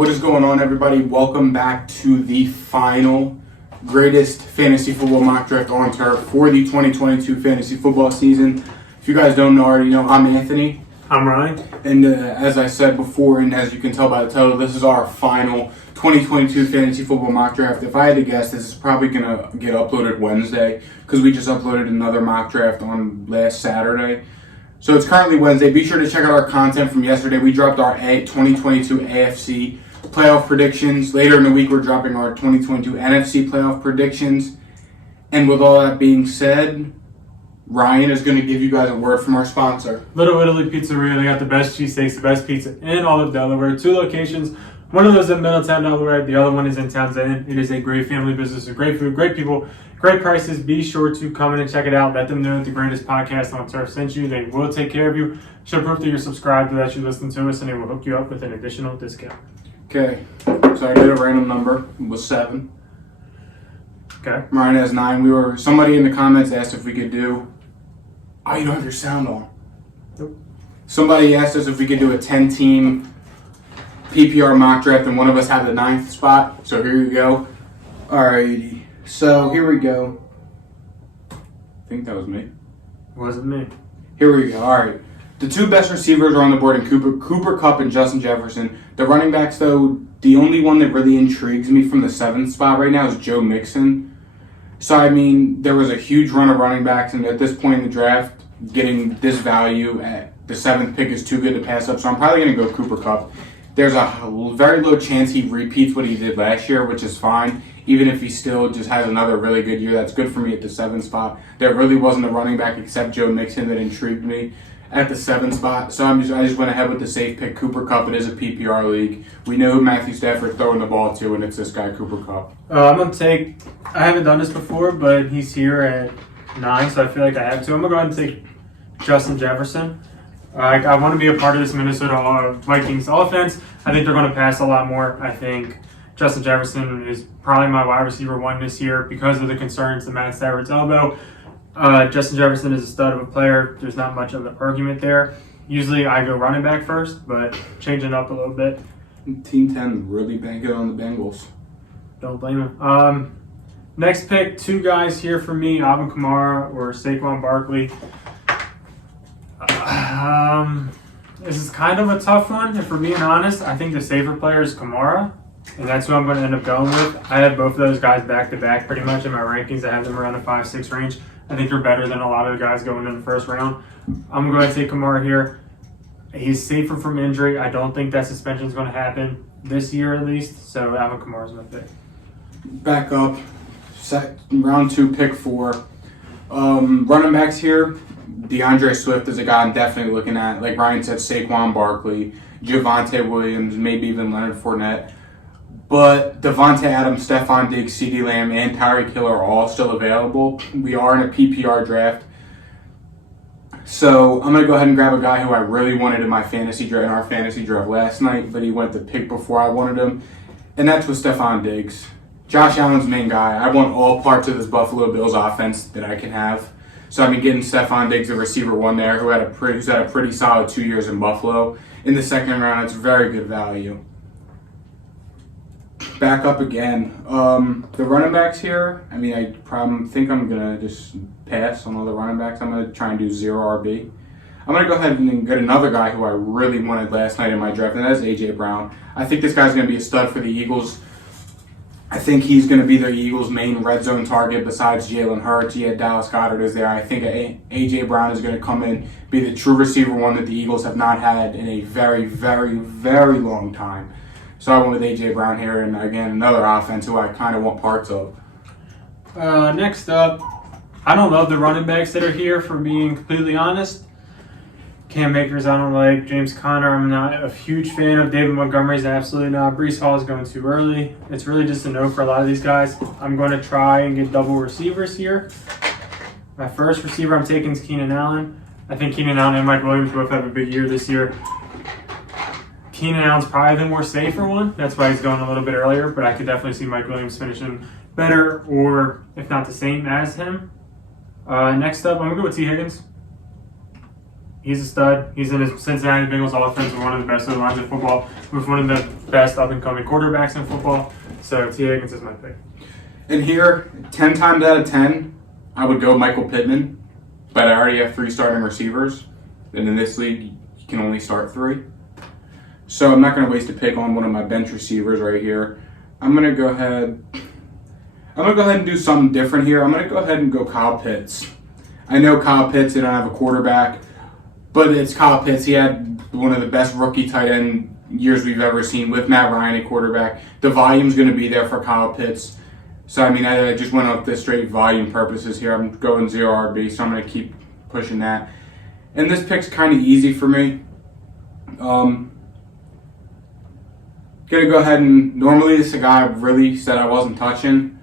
What is going on, everybody? Welcome back to the final greatest fantasy football mock draft on turf for the 2022 fantasy football season. If you guys don't already know, I'm Anthony. I'm Ryan. And as I said before, and as you can tell by the title, this is our final 2022 fantasy football mock draft. If I had to guess, this is probably going to get uploaded Wednesday because we just uploaded another mock draft on last Saturday. So it's currently Wednesday. Be sure to check out our content from yesterday. We dropped our 2022 AFC Playoff Predictions. Later in the week, we're dropping our 2022 NFC Playoff Predictions. And with all that being said, Ryan is going to give you guys a word from our sponsor. Little Italy Pizzeria. They got the best cheesesteaks, the best pizza in all of Delaware. 2 locations. One of those in Middletown, Delaware. The other one is in Townsend. It is a great family business with great food, great people, great prices. Be sure to come in and check it out. Let them know that the greatest podcast on turf sent you. They will take care of you. Show proof that you're subscribed, that you listen to us, and they will hook you up with an additional discount. Okay. So I did a random number. It was 7. Okay. Ryan has 9. Somebody in the comments asked if we could do... Oh, you don't have your sound on. Nope. Somebody asked us if we could do a 10-team PPR mock draft, and one of us had the 9th spot. So here you go. Alrighty. So here we go. I think that was me. Wasn't me. Here we go. All right. The 2 best receivers are on the board in Cooper Kupp and Justin Jefferson. The running backs, though, the only one that really intrigues me from the 7th spot right now is Joe Mixon. So, I mean, there was a huge run of running backs, and at this point in the draft, getting this value at the 7th pick is too good to pass up. So I'm probably going to go Cooper Kupp. There's a very low chance he repeats what he did last year, which is fine. Even if he still just has another really good year, that's good for me at the 7th spot. There really wasn't a running back except Joe Mixon that intrigued me at the 7th spot. So I just went ahead with the safe pick, Cooper Kupp. It is a PPR league. We know who Matthew Stafford throwing the ball to, and it's this guy, Cooper Kupp. I'm going to take... I haven't done this before, but he's here at 9, so I feel like I have to. I'm going to go ahead and take Justin Jefferson. I want to be a part of this Minnesota Vikings offense. I think they're going to pass a lot more. I think Justin Jefferson is probably my wide receiver 1 this year because of the concerns to Matt Stafford's elbow. Justin Jefferson is a stud of a player. There's not much of an argument there. Usually I go running back first, but changing up a little bit. Team 10 really banking on the Bengals. Don't blame him. Next pick, 2 guys here for me, Alvin Kamara or Saquon Barkley. This is kind of a tough one, and for being honest, I think the safer player is Kamara, and that's who I'm going to end up going with. I have both of those guys back-to-back pretty much in my rankings. I have them around the 5-6 range. I think they're better than a lot of the guys going in the first round. I'm going to take Kamara here. He's safer from injury. I don't think that suspension is going to happen this year at least, so Alvin Kamara is my pick. Back up, round 2, pick 4. Running backs here. DeAndre Swift is a guy I'm definitely looking at. Like Ryan said, Saquon Barkley, Javonte Williams, maybe even Leonard Fournette. But Devontae Adams, Stephon Diggs, CeeDee Lamb, and Tyreek Hill are all still available. We are in a PPR draft. So I'm going to go ahead and grab a guy who I really wanted in our fantasy draft last night, but he went the pick before I wanted him. And that's with Stephon Diggs. Josh Allen's main guy. I want all parts of this Buffalo Bills offense that I can have. So I'm getting Stephon Diggs, the receiver 1 there, who's had a pretty solid 2 years in Buffalo. In the 2nd round, it's very good value. Back up again. The running backs here, I mean, I think I'm going to just pass on all the running backs. I'm going to try and do 0 RB. I'm going to go ahead and get another guy who I really wanted last night in my draft, and that's A.J. Brown. I think this guy's going to be a stud for the Eagles. I think he's going to be the Eagles' main red zone target besides Jalen Hurts. Yeah, Dallas Goedert is there. I think A.J. Brown is going to come in, be the true receiver 1 that the Eagles have not had in a very, very, very long time. So I went with A.J. Brown here, and again, another offense who I kind of want parts of. Next up, I don't love the running backs that are here, for being completely honest. Cam Akers, I don't like. James Conner, I'm not a huge fan of. David Montgomery's absolutely not. Breece Hall is going too early. It's really just a no for a lot of these guys. I'm going to try and get double receivers here. My first receiver I'm taking is Keenan Allen. I think Keenan Allen and Mike Williams both have a big year this year. Keenan Allen's probably the more safer one. That's why he's going a little bit earlier, but I could definitely see Mike Williams finishing better, or if not the same as him. Next up, I'm going to go with T. Higgins. He's a stud. He's in his Cincinnati Bengals offense with one of the best lines in football, with one of the best up-and-coming quarterbacks in football. So T. Higgins is my pick. And here, 10 times out of 10, I would go Michael Pittman, but I already have 3 starting receivers. And in this league, you can only start 3. So I'm not going to waste a pick on one of my bench receivers right here. I'm going to go ahead and do something different here. I'm going to go ahead and go Kyle Pitts. I know Kyle Pitts didn't have a quarterback, but it's Kyle Pitts. He had one of the best rookie tight end years we've ever seen with Matt Ryan at quarterback. The volume's going to be there for Kyle Pitts. So, I mean, I just went off the straight volume purposes here. I'm going 0 RB, so I'm going to keep pushing that. And this pick's kind of easy for me. Going to go ahead and, normally this is a guy I really said I wasn't touching,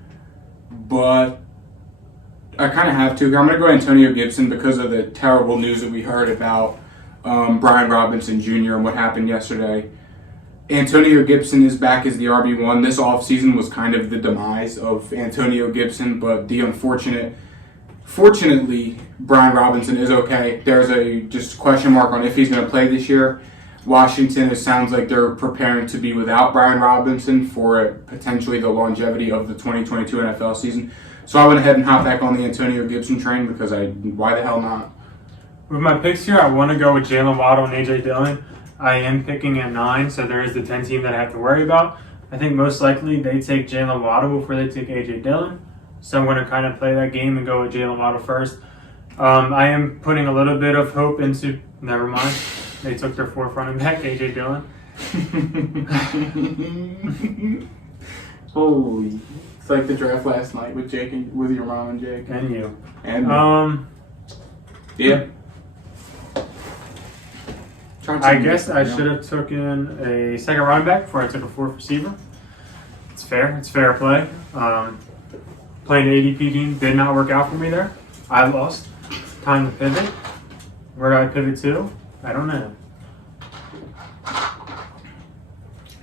but I kind of have to. I'm going to go Antonio Gibson because of the terrible news that we heard about Brian Robinson Jr. and what happened yesterday. Antonio Gibson is back as the RB1. This offseason was kind of the demise of Antonio Gibson, but fortunately, Brian Robinson is okay. There's a just question mark on if he's going to play this year. Washington, it sounds like they're preparing to be without Brian Robinson for potentially the longevity of the 2022 NFL season. So I went ahead and hopped back on the Antonio Gibson train because why the hell not? With my picks here, I want to go with Jalen Waddle and A.J. Dillon. I am picking at 9, so there is the 10 team that I have to worry about. I think most likely they take Jalen Waddle before they take A.J. Dillon. So I'm going to kind of play that game and go with Jalen Waddle first. I am putting a little bit of hope into, never mind, they took their 4th running back, A.J. Dillon. Holy. It's like the draft last night with Jake with your mom and Jake. And you. And yeah. I guess I should have taken a second running back before I took a 4th receiver. It's fair. It's fair play. Playing the ADP team did not work out for me there. I lost. Time to pivot. Where do I pivot to? I don't know.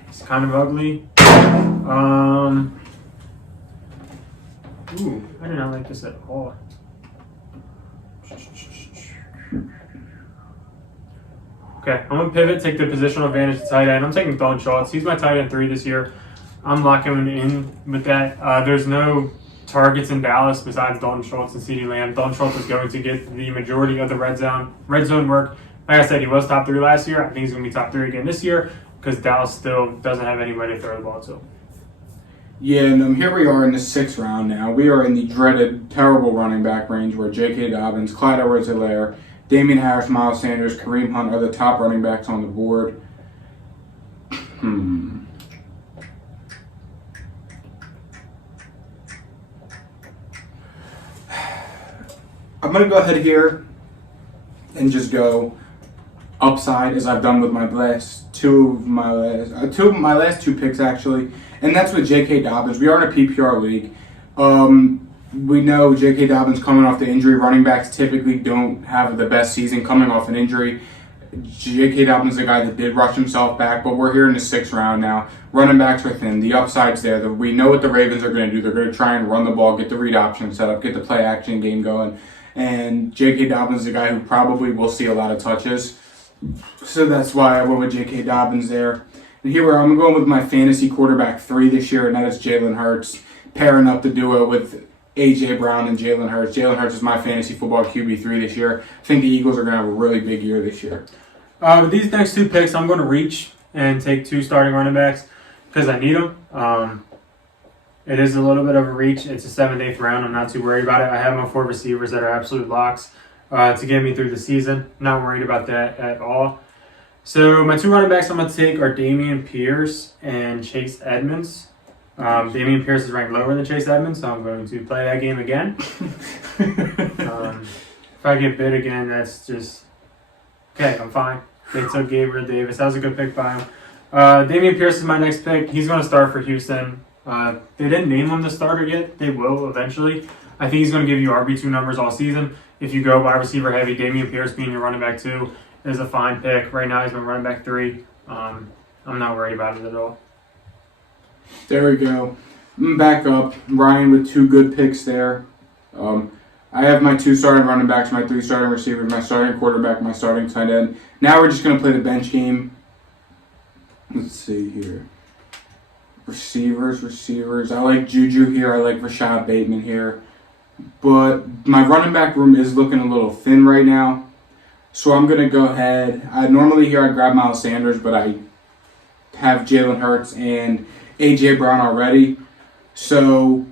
It's kind of ugly. Ooh, I did not like this at all. Okay, I'm going to pivot, take the positional advantage to tight end. I'm taking Dalton Schultz. He's my tight end 3 this year. I'm locking in with that. There's no targets in Dallas besides Dalton Schultz and CeeDee Lamb. Dalton Schultz is going to get the majority of the red zone work. Like I said, he was top 3 last year. I think he's going to be top 3 again this year because Dallas still doesn't have anybody to throw the ball to. Yeah, and here we are in the 6th round now. We are in the dreaded, terrible running back range where J.K. Dobbins, Clyde Edwards-Helaire, Damian Harris, Miles Sanders, Kareem Hunt are the top running backs on the board. I'm going to go ahead here and just go upside as I've done with my last two picks actually, and that's with J.K. Dobbins. We are in a PPR league. We know J.K. Dobbins coming off the injury. Running backs typically don't have the best season coming off an injury. J.K. Dobbins is a guy that did rush himself back, but we're here in the 6th round now. Running backs are thin. The upside's there. We know what the Ravens are going to do. They're going to try and run the ball, get the read option set up, get the play action game going. And J.K. Dobbins is a guy who probably will see a lot of touches. So that's why I went with J.K. Dobbins there. And here I'm going with my fantasy quarterback 3 this year, and that is Jalen Hurts, pairing up the duo with A.J. Brown and Jalen Hurts. Jalen Hurts is my fantasy football QB3 this year. I think the Eagles are going to have a really big year this year. With these next 2 picks, I'm going to reach and take 2 starting running backs because I need them. It is a little bit of a reach. It's a 7th, 8th round. I'm not too worried about it. I have my 4 receivers that are absolute locks to get me through the season. Not worried about that at all. So my 2 running backs I'm going to take are Dameon Pierce and Chase Edmonds. Dameon Pierce is ranked lower than Chase Edmonds, so I'm going to play that game again. If I get bid again, that's just... Okay, I'm fine. They took Gabriel Davis. That was a good pick by him. Dameon Pierce is my next pick. He's going to start for Houston. They didn't name him the starter yet. They will eventually. I think he's going to give you RB2 numbers all season. If you go wide receiver heavy, Dameon Pierce being your running back 2 is a fine pick. Right now he's been running back 3. I'm not worried about it at all. There we go. Back up. Ryan with 2 good picks there. I have my 2 starting running backs, my 3 starting receivers, my starting quarterback, my starting tight end. Now we're just going to play the bench game. Let's see here. Receivers. I like Juju here. I like Rashad Bateman here. But my running back room is looking a little thin right now. So I'm going to go ahead. Normally here I grab Miles Sanders, but I have Jalen Hurts and A.J. Brown already. So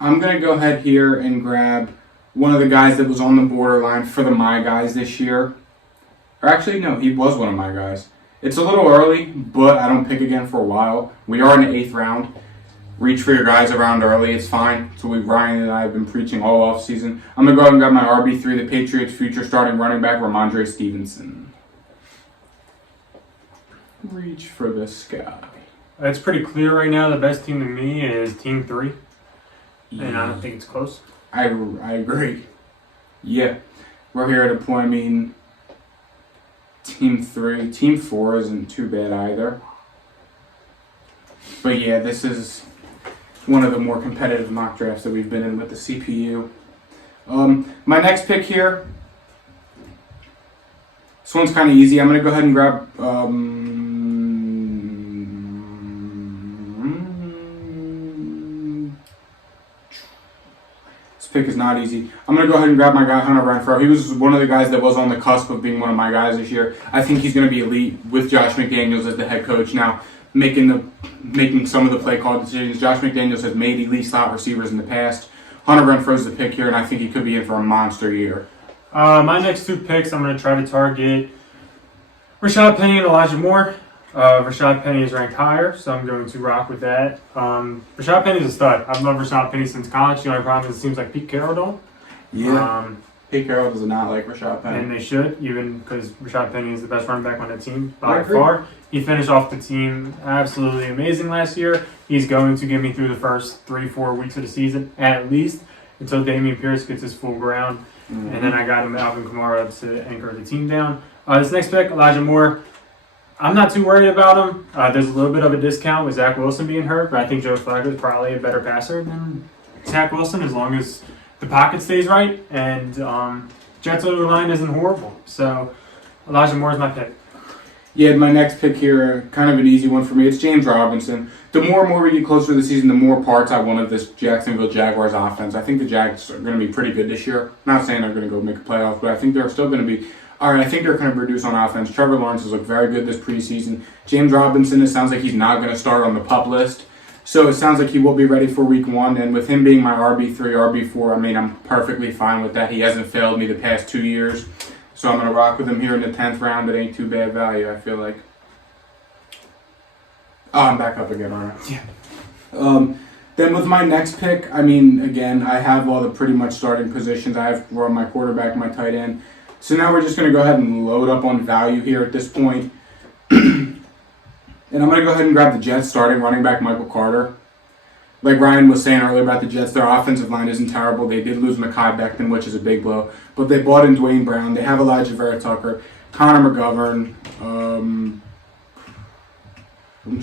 I'm going to go ahead here and grab one of the guys that was on the borderline for the my guys this year. Or actually, no, he was one of my guys. It's a little early, but I don't pick again for a while. We are in the 8th round. Reach for your guys around early. It's fine. So Ryan and I have been preaching all off season. I'm going to go ahead and grab my RB3, the Patriots' future starting running back, Ramondre Stevenson. Reach for the sky. It's pretty clear right now. The best team to me is Team 3. Yeah. And I don't think it's close. I agree. Yeah. We're here at a point, I mean, Team 3. Team 4 isn't too bad either. But yeah, this is one of the more competitive mock drafts that we've been in with the CPU. My next pick here, this one's kind of easy. I'm going to go ahead and grab this pick is not easy. I'm going to go ahead and grab my guy Hunter Renfrow. He was one of the guys that was on the cusp of being one of my guys this year. I think he's going to be elite with Josh McDaniels as the head coach now. Making some of the play call decisions. Josh McDaniels has made elite slot receivers in the past. Hunter Renfrow's the pick here, and I think he could be in for a monster year. My next 2 picks, I'm going to try to target Rashad Penny and Elijah Moore. Rashad Penny is ranked higher, so I'm going to rock with that. Rashad Penny's a stud. I've loved Rashad Penny since college. The only problem is it seems like Pete Carroll don't. Yeah. Pete Carroll does not like Rashad Penny. And they should, even because Rashad Penny is the best running back on that team by far. He finished off the team absolutely amazing last year. He's going to get me through the first 3-4 weeks of the season, at least, until Dameon Pierce gets his full ground. Mm-hmm. And then I got him Alvin Kamara to anchor the team down. This next pick, Elijah Moore. I'm not too worried about him. There's a little bit of a discount with Zach Wilson being hurt, but I think Joe Flacco is probably a better passer than Zach Wilson as long as the pocket stays right and Jets O line isn't horrible. So Elijah Moore is my pick. Yeah, my next pick here, kind of an easy one for me. It's James Robinson. The more and more we get closer to the season, the more parts I want of this Jacksonville Jaguars offense. I think the Jags are going to be pretty good this year. Not saying they're going to go make a playoff, but I think they're still going to be. All right, I think they're going to produce on offense. Trevor Lawrence has looked very good this preseason. James Robinson, it sounds like he's not going to start on the PUP list. So it sounds like he will be ready for week 1. And with him being my RB3, RB4, I mean, I'm perfectly fine with that. He hasn't failed me the past 2 years. So I'm going to rock with him here in the 10th round. It ain't too bad value, I feel like. Oh, I'm back up again, aren't I? Yeah. Then with my next pick, I mean, again, I have all the pretty much starting positions. I have my quarterback, my tight end. So now we're just going to go ahead and load up on value here at this point. And I'm going to go ahead and grab the Jets starting running back Michael Carter. Like Ryan was saying earlier about the Jets, their offensive line isn't terrible. They did lose Mekhi Becton, which is a big blow. But they bought in Dwayne Brown. They have Elijah Vera Tucker, Connor McGovern. I'm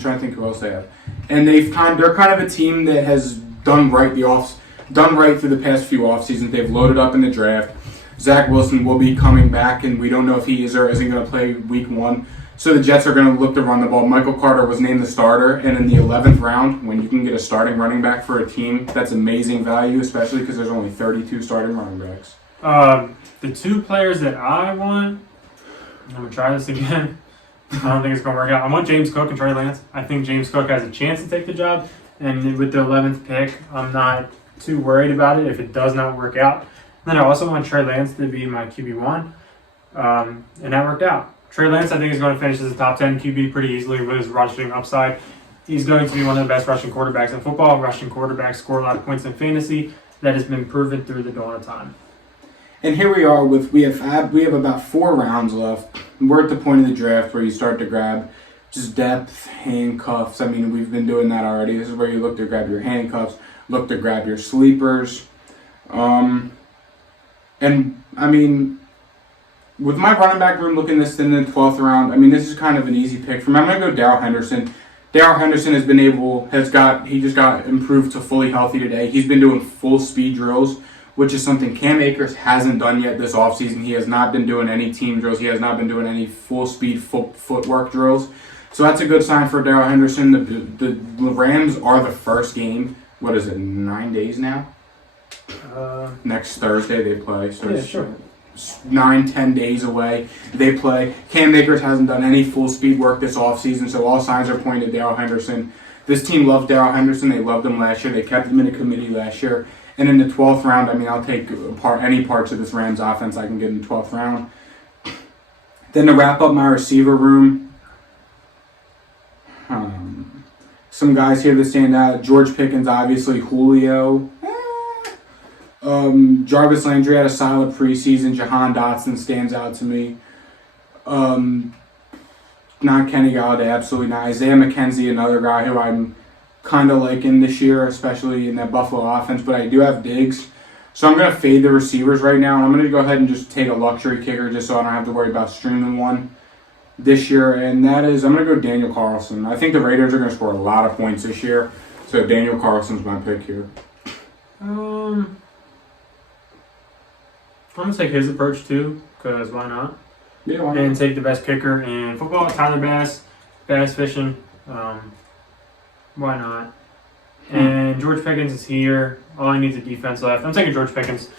trying to think who else they have. And they're kind of a team that has done right through the past few off seasons. They've loaded up in the draft. Zach Wilson will be coming back, and we don't know if he is or isn't going to play week 1. So the Jets are going to look to run the ball. Michael Carter was named the starter, and in the 11th round, when you can get a starting running back for a team, that's amazing value, especially because there's only 32 starting running backs. The 2 players that I want, I'm going to try this again. I don't think it's going to work out. I want James Cook and Trey Lance. I think James Cook has a chance to take the job, and with the 11th pick, I'm not too worried about it if it does not work out. Then I also want Trey Lance to be my QB1, and that worked out. Trey Lance, I think, is going to finish as a top 10 QB pretty easily with his rushing upside. He's going to be one of the best rushing quarterbacks in football. Rushing quarterbacks score a lot of points in fantasy. That has been proven through the dawn of time. And here we are we have about 4 rounds left. We're at the point of the draft where you start to grab just depth, handcuffs. I mean, we've been doing that already. This is where you look to grab your handcuffs, look to grab your sleepers. And, I mean, with my running back room looking this in the 12th round, I mean, this is kind of an easy pick for me. I'm going to go Darrell Henderson. Darrell Henderson he just got improved to fully healthy today. He's been doing full speed drills which is something Cam Akers hasn't done yet this offseason. He has not been doing any team drills. He has not been doing any full-speed footwork drills. So that's a good sign for Darrell Henderson. The Rams are the first game. What is it, 9 days now? Next Thursday they play. So yeah, sure. 9-10 days away they play. Cam Akers hasn't done any full-speed work this offseason, so all signs are pointing to Darrell Henderson. This team loved Darrell Henderson. They loved him last year. They kept him in a committee last year. And in the 12th round, I mean, I'll take any parts of this Rams offense I can get in the 12th round. Then to wrap up my receiver room, some guys here that stand out. George Pickens, obviously. Julio. Jarvis Landry had a solid preseason. Jahan Dotson stands out to me. Not Kenny Galladay, absolutely not. Isaiah McKenzie, another guy who I'm kind of liking this year, especially in that Buffalo offense, but I do have Diggs. So I'm going to fade the receivers right now, and I'm going to go ahead and just take a luxury kicker just so I don't have to worry about streaming one this year, and that is, I'm going to go Daniel Carlson. I think the Raiders are going to score a lot of points this year, so Daniel Carlson's my pick here. I'm going to take his approach too, because why not? Yeah, why not? And take the best kicker in football, Tyler Bass fishing. Why not? And George Pickens is here. All he needs is defense left. I'm taking George Pickens.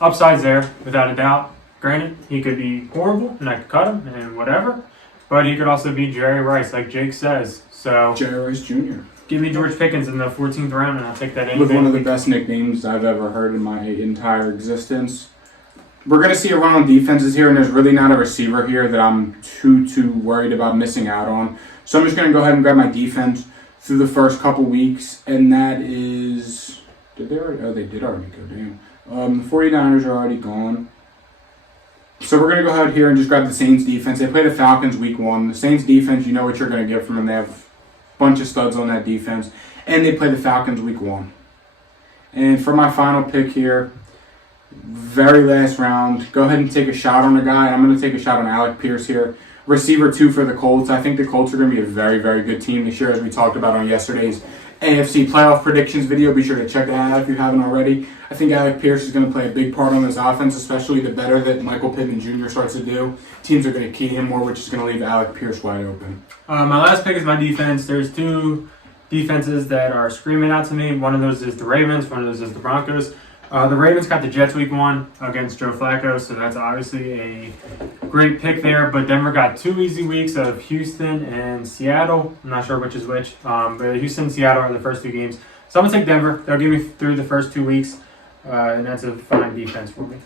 Upside's there, without a doubt. Granted, he could be horrible, and I could cut him and whatever. But he could also be Jerry Rice, like Jake says. So Jerry Rice Jr. Give me George Pickens in the 14th round, and I'll take that in. With one of the best nicknames I've ever heard in my entire existence. We're going to see a run on defenses here, and there's really not a receiver here that I'm too worried about missing out on. So I'm just going to go ahead and grab my defense through the first couple weeks, and that is... Did they already? Oh, they did already go, damn. The 49ers are already gone. So we're going to go ahead here and just grab the Saints defense. They play the Falcons week 1. The Saints defense, you know what you're going to get from them. They have a bunch of studs on that defense. And they play the Falcons week 1. And for my final pick here, very last round, go ahead and take a shot on a guy. I'm going to take a shot on Alec Pierce here. Receiver 2 for the Colts. I think the Colts are going to be a very, very good team this year, as we talked about on yesterday's AFC Playoff Predictions video. Be sure to check that out if you haven't already. I think Alec Pierce is going to play a big part on this offense, especially the better that Michael Pittman Jr. starts to do. Teams are going to key him more, which is going to leave Alec Pierce wide open. My last pick is my defense. There's 2 defenses that are screaming out to me. One of those is the Ravens. One of those is the Broncos. The Ravens got the Jets week 1 against Joe Flacco, so that's obviously a great pick there. But Denver got 2 easy weeks of Houston and Seattle. I'm not sure which is which. But Houston and Seattle are the first 2 games. So I'm going to take Denver. They'll get me through the first 2 weeks, and that's a fine defense for me.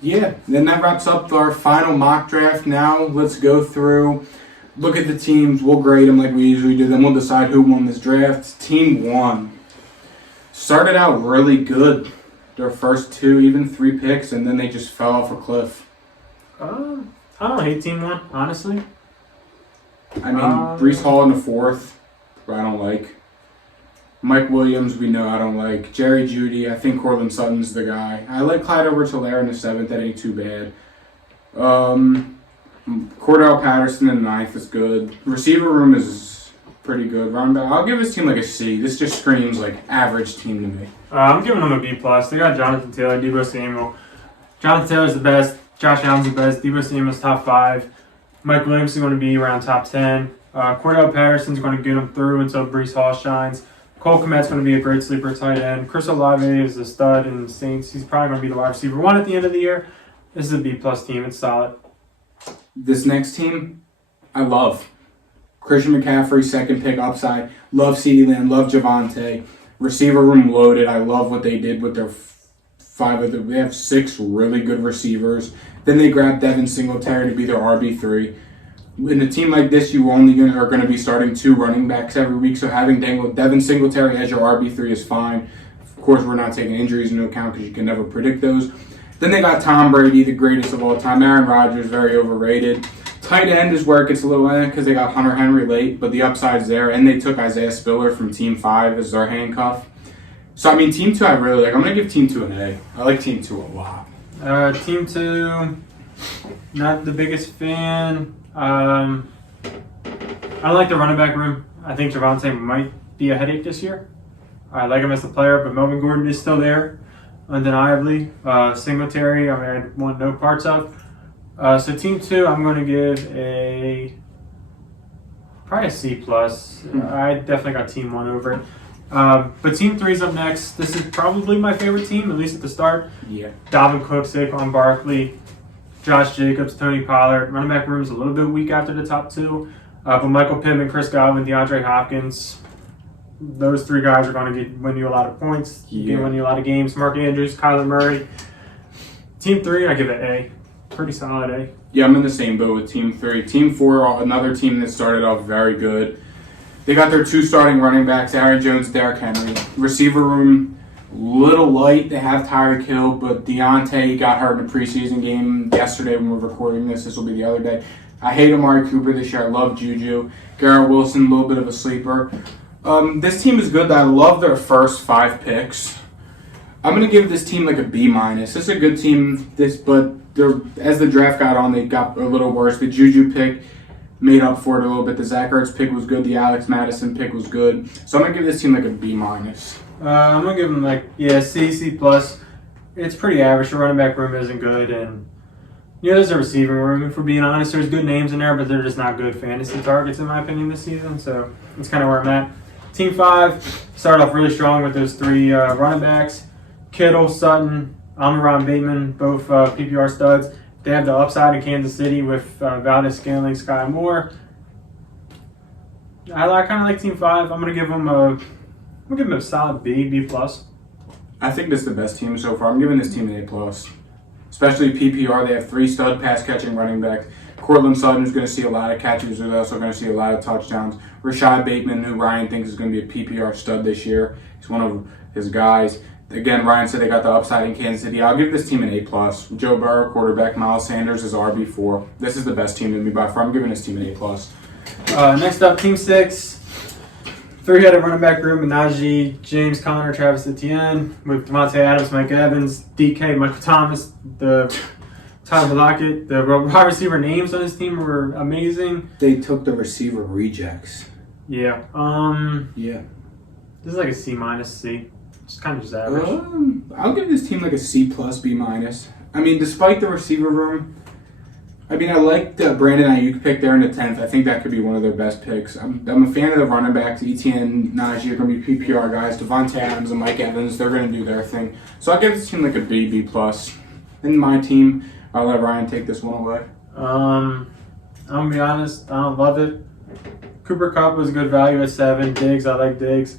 Yeah, then that wraps up our final mock draft. Now let's go through, look at the teams. We'll grade them like we usually do. Then we'll decide who won this draft. Team 1 started out really good. Their first 2, even 3 picks, and then they just fell off a cliff. I don't hate Team 1, honestly. I mean, Breece Hall in the 4th, I don't like. Mike Williams, we know I don't like. Jerry Jeudy, I think Courtland Sutton's the guy. I like Clyde Edwards-Helaire in the 7th, that ain't too bad. Cordell Patterson in the 9th is good. Receiver room is pretty good. I'll give this team like a C. This just screams like average team to me. I'm giving them a B+. They got Jonathan Taylor, Deebo Samuel. Jonathan Taylor's the best. Josh Allen's the best. Deebo Samuel's top 5. Mike Williams is going to be around top 10. Cordell Patterson's going to get them through until Breece Hall shines. Cole Kmet's going to be a great sleeper tight end. Chris Olave is a stud in the Saints. He's probably going to be the wide receiver 1 at the end of the year. This is a B+ team. It's solid. This next team, I love. Christian McCaffrey, 2nd pick upside. Love CeeDee Lamb. Love Javonte. Receiver room loaded. I love what they did with their 5 of them. They have 6 really good receivers. Then they grabbed Devin Singletary to be their RB3. In a team like this, you are going to be starting 2 running backs every week. So having Devin Singletary as your RB3 is fine. Of course, we're not taking injuries into account because you can never predict those. Then they got Tom Brady, the greatest of all time. Aaron Rodgers, very overrated. Tight end is where it gets a little because they got Hunter Henry late, but the upside's there. And they took Isaiah Spiller from Team 5 as their handcuff. So, I mean, Team 2 I really like. I'm going to give Team 2 an A. I like Team 2 a lot. Team 2, not the biggest fan. I don't like the running back room. I think Javonte might be a headache this year. I like him as a player, but Melvin Gordon is still there. undeniably. Singletary, I want no parts of. So team 2, I'm going to give probably a C+. I definitely got team 1 over it. But team 3's up next. This is probably my favorite team, at least at the start. Yeah. Dalvin Cook, Saquon Barkley, Josh Jacobs, Tony Pollard. Running back room's a little bit weak after the top 2. But Michael Pittman, Chris Godwin, DeAndre Hopkins, those 3 guys are going to win you a lot of points. Yeah. Win you a lot of games. Mark Andrews, Kyler Murray. Team 3, I give it A. Pretty solid A. Yeah, I'm in the same boat with team 3. Team 4, another team that started off very good. They got their 2 starting running backs, Aaron Jones, Derrick Henry. Receiver room, little light. They have Tyreek Hill, but Deontay got hurt in a preseason game yesterday when we're recording this. This will be the other day. I hate Amari Cooper this year. I love Juju. Garrett Wilson, a little bit of a sleeper. This team is good. I love their first 5 picks. I'm going to give this team like a B-. This is a good team, but as the draft got on, they got a little worse. The Juju pick made up for it a little bit. The Zach Ertz pick was good. The Alex Madison pick was good. So I'm going to give this team like a B-. I'm going to give them C+. It's pretty average. The running back room isn't good. And there's a receiving room. If we're being honest, there's good names in there, but they're just not good fantasy targets in my opinion this season. So that's kind of where I'm at. Team 5 started off really strong with those 3 running backs. Kittle, Sutton, Amon-Ra, Bateman, both PPR studs. They have the upside in Kansas City with Valdez-Scantling, Sky Moore. I kind of like Team 5. I'm gonna give them a solid B+. I think this is the best team so far. I'm giving this team an A+. Especially PPR, they have 3 stud pass-catching running backs. Cortland Sutton is going to see a lot of catches. He's also going to see a lot of touchdowns. Rashad Bateman, who Ryan thinks is going to be a PPR stud this year. He's one of his guys. Again, Ryan said they got the upside in Kansas City. I'll give this team an A+. Joe Burrow, quarterback. Miles Sanders is RB4. This is the best team to me by far. I'm giving this team an A+. Next up, Team 6. 3-headed running back room with Najee, James Conner, Travis Etienne, with Devontae Adams, Mike Evans, DK, Michael Thomas, Tyler Lockett. The wide receiver names on his team were amazing. They took the receiver rejects. Yeah. Yeah. This is like a C-, It's kind of just average. I'll give this team like a C+, B-. I mean, despite the receiver room, I like the Brandon Ayuk pick there in the 10th. I think that could be one of their best picks. I'm a fan of the running backs. Etienne, Najee are going to be PPR guys. Devontae Adams and Mike Evans, they're going to do their thing. So I'll give this team like a B+. And my team, I'll let Ryan take this one away. I'm going to be honest, I don't love it. Cooper Kupp was a good value at 7. Diggs, I like Diggs.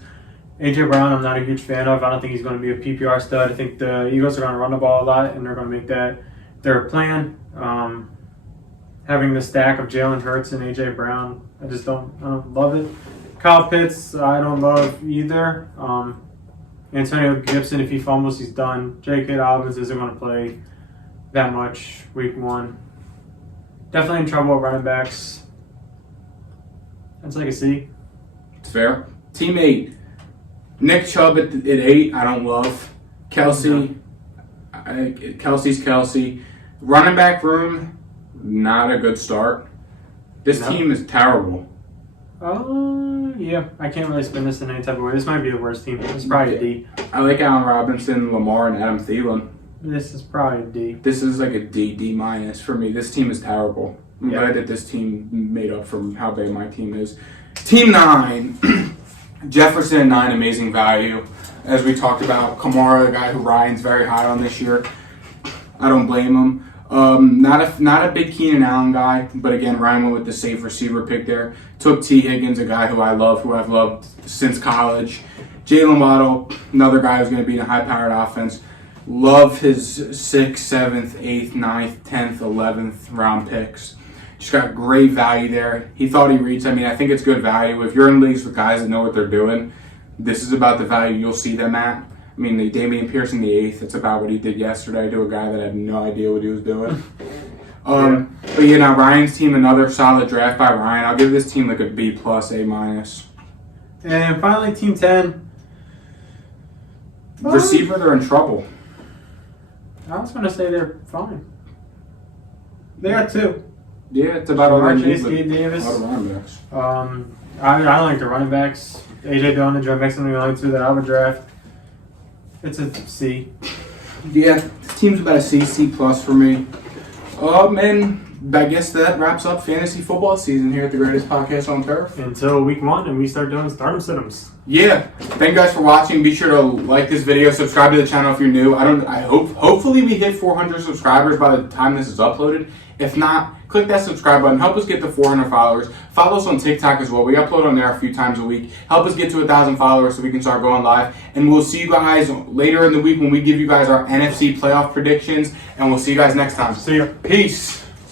A.J. Brown, I'm not a huge fan of. I don't think he's going to be a PPR stud. I think the Eagles are going to run the ball a lot, and they're going to make that their plan. Having the stack of Jalen Hurts and A.J. Brown, I don't love it. Kyle Pitts, I don't love either. Antonio Gibson, if he fumbles, he's done. J.K. Dobbins isn't going to play that much week 1. Definitely in trouble with running backs. That's like a C. It's fair. Team 8. Nick Chubb at 8, I don't love. Kelsey's Kelsey. Running back room, not a good start. This team is terrible. Yeah. I can't really spin this in any type of way. This might be the worst team. It's probably a D. I like Allen Robinson, Lamar, and Adam Thielen. This is probably a D. This is like a D for me. This team is terrible. I'm glad that this team made up for how bad my team is. Team 9. Jefferson at 9, amazing value. As we talked about, Kamara, a guy who Ryan's very high on this year. I don't blame him. Not a big Keenan Allen guy, but again, Ryan went with the safe receiver pick there. Took T. Higgins, a guy who I've loved since college. Jalen Waddle, another guy who's going to be in a high-powered offense. Love his 6th, 7th, 8th, 9th, 10th, 11th round picks. Just got great value there. He thought he reached. I think it's good value. If you're in leagues with guys that know what they're doing, this is about the value you'll see them at. The Damian Pierce in the 8th, it's about what he did yesterday to a guy that had no idea what he was doing. But now Ryan's team, another solid draft by Ryan. I'll give this team like a B+, A-. And finally, Team 10. Receiver, they're in trouble. I was going to say they're fine. They got 2. Yeah, it's about all they need with Gabe Davis. a lot of running backs. I like the running backs. AJ Dillon and Joe Mixon are the only 2 that I would draft. It's a C. Yeah, this team's about a C plus for me. Man, I guess that wraps up fantasy football season here at the greatest podcast on turf. Until week 1 and we start doing stardom situms. Yeah, thank you guys for watching. Be sure to like this video, subscribe to the channel if you're new. Hopefully we hit 400 subscribers by the time this is uploaded. If not, click that subscribe button. Help us get to 400 followers. Follow us on TikTok as well. We upload on there a few times a week. Help us get to 1,000 followers so we can start going live. And we'll see you guys later in the week when we give you guys our NFC playoff predictions. And we'll see you guys next time. See ya. Peace.